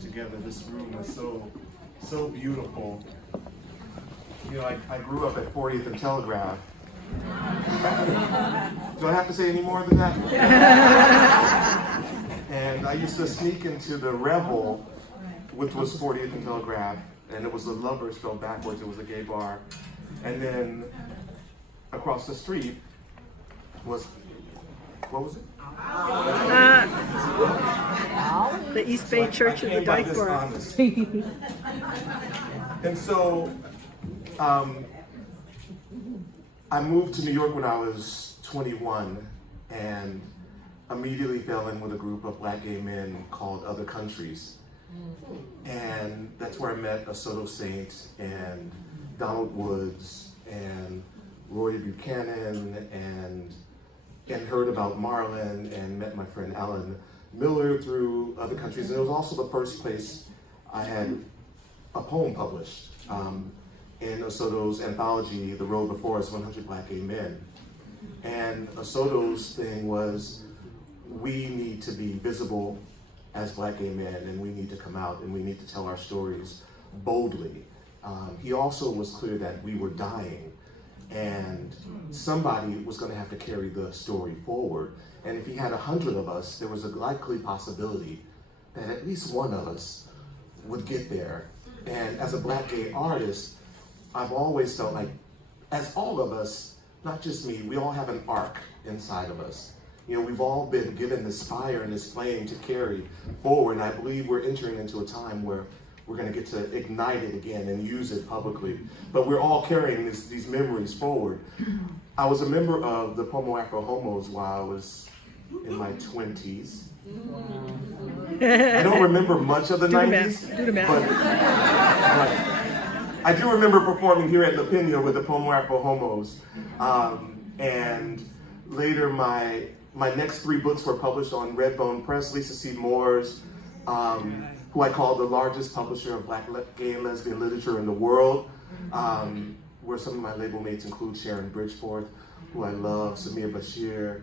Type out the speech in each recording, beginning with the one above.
put together this room is so beautiful. You know, I grew up at 40th and Telegraph. Do I have to say any more than that? And I used to sneak into the Revel, which was 40th and Telegraph, and it was the Lovers spelled backwards. It was a gay bar. And then across the street was, what was it? The East Bay Church of the Dyke Bar. And so I moved to New York when I was 21 and immediately fell in with a group of black gay men called Other Countries. And that's where I met Asoto Saint and Donald Woods and Roy Buchanan and heard about Marlon and met my friend Alan Miller through Other Countries. And it was also the first place I had a poem published in Asoto's anthology, The Road Before Us, 100 Black Gay Men. And Asoto's thing was, we need to be visible as black gay men, and we need to come out and we need to tell our stories boldly. He also was clear that we were dying and somebody was going to have to carry the story forward. And if he had 100 of us, there was a likely possibility that at least one of us would get there. And as a black gay artist, I've always felt like, as all of us, not just me, we all have an arc inside of us. You know, we've all been given this fire and this flame to carry forward, and I believe we're entering into a time where we're going to get to ignite it again and use it publicly. But we're all carrying these memories forward. I was a member of the Pomo Afro Homos while I was in my 20s. I don't remember much of the 90s, but I do remember performing here at the Peña with the Pomo Afro Homos. And later my next 3 books were published on Redbone Press. Lisa C. Moore's, who I call the largest publisher of black gay and lesbian literature in the world, where some of my label mates include Sharon Bridgeforth, who I love, Samir Bashir.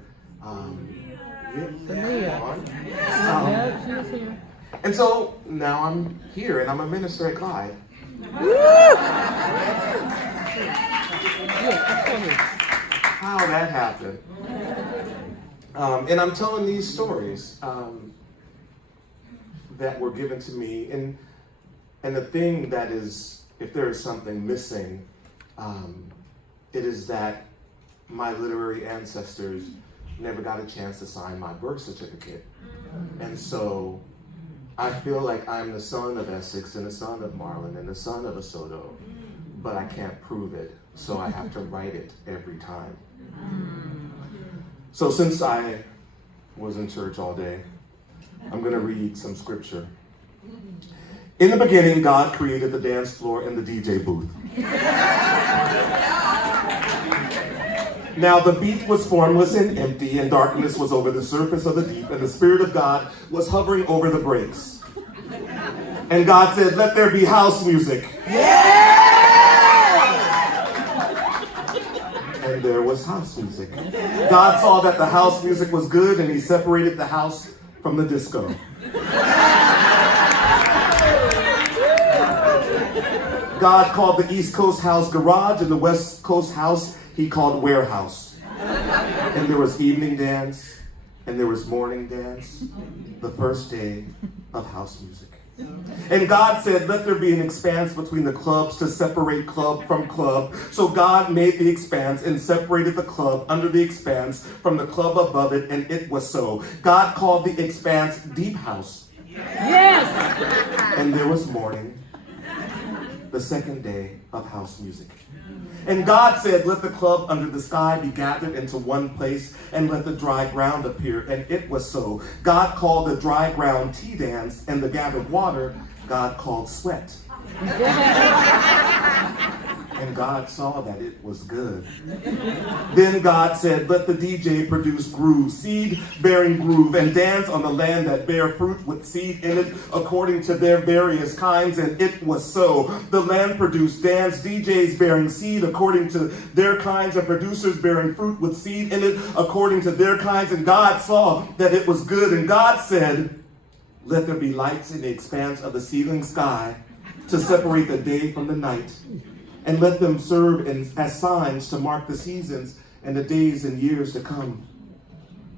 And so now I'm here and I'm a minister at Clyde. How that happened. And I'm telling these stories that were given to me. And the thing that is, if there is something missing, it is that my literary ancestors never got a chance to sign my birth certificate. And so I feel like I'm the son of Essex and the son of Marlon and the son of Asoto, but I can't prove it, so I have to write it every time. So since I was in church all day, I'm gonna read some scripture. In the beginning, God created the dance floor and the DJ booth. Now the beat was formless and empty, and darkness was over the surface of the deep, and the Spirit of God was hovering over the breaks. And God said, let there be house music. And there was house music. God saw that the house music was good, and he separated the house from the disco. God called the East Coast house garage, and the West Coast house he called warehouse. And there was evening dance, and there was morning dance, the first day of house music. And God said, let there be an expanse between the clubs to separate club from club. So God made the expanse and separated the club under the expanse from the club above it, and it was so. God called the expanse Deep House. Yes! And there was morning, the second day of house music. And God said, let the club under the sky be gathered into one place, and let the dry ground appear. And it was so. God called the dry ground tea dance, and the gathered water God called sweat. And God saw that it was good. Then God said, let the DJ produce groove, seed-bearing groove, and dance on the land that bear fruit with seed in it according to their various kinds, and it was so. The land produced dance, DJs bearing seed according to their kinds, and producers bearing fruit with seed in it according to their kinds, and God saw that it was good. And God said, Let there be lights in the expanse of the ceiling sky to separate the day from the night, and let them serve as signs to mark the seasons and the days and years to come.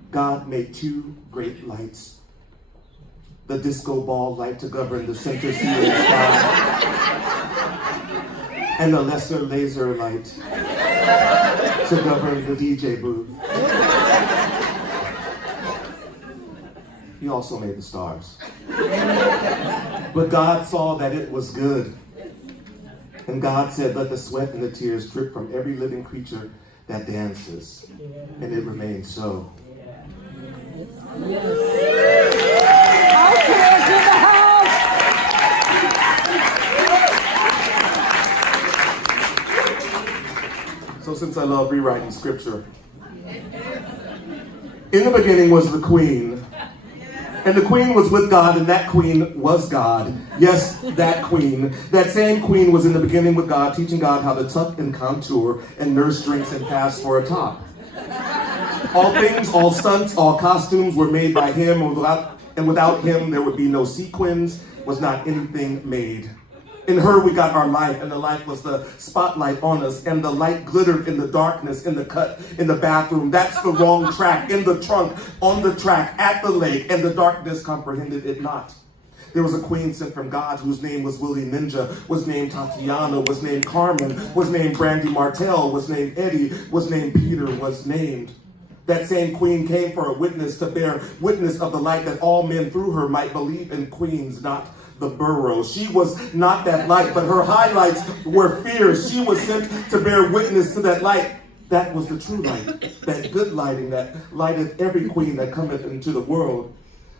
God made two great lights. The disco ball light to govern the center ceiling sky, and the lesser laser light to govern the DJ booth. He also made the stars. But God saw that it was good. And God said, let the sweat and the tears drip from every living creature that dances. And it remained so. So since I love rewriting scripture, in the beginning was the queen, and the queen was with God, and that queen was God. Yes, that queen. That same queen was in the beginning with God, teaching God how to tuck and contour and nurse drinks and pass for a top. All things, all stunts, all costumes were made by him, and without him there would be no sequins, was not anything made. In her we got our life, and the life was the spotlight on us, and the light glittered in the darkness, in the cut, in the bathroom. That's the wrong track, in the trunk, on the track, at the lake, and the darkness comprehended it not. There was a queen sent from God whose name was Willie Ninja, was named Tatiana, was named Carmen, was named Brandy Martell, was named Eddie, was named Peter, was named. That same queen came for a witness to bear witness of the light that all men through her might believe in queens, not the boroughs. She was not that light, but her highlights were fierce. She was sent to bear witness to that light. That was the true light, that good lighting that lighteth every queen that cometh into the world.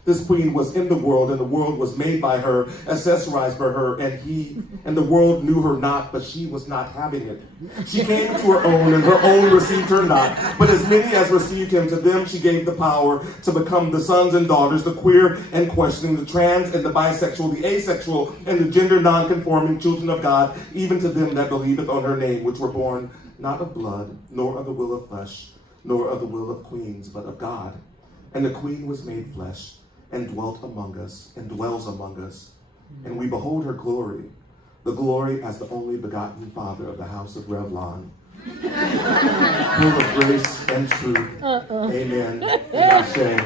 This queen was in the world, and the world was made by her, accessorized by her, and the world knew her not, but she was not having it. She came to her own, and her own received her not. But as many as received him, to them she gave the power to become the sons and daughters, the queer and questioning, the trans and the bisexual, the asexual, and the gender non-conforming children of God, even to them that believeth on her name, which were born not of blood, nor of the will of flesh, nor of the will of queens, but of God. And the queen was made flesh, and dwelt among us, and dwells among us. And we behold her glory, the glory as the only begotten Father of the house of Revlon, full of grace and truth. Amen. And Aché.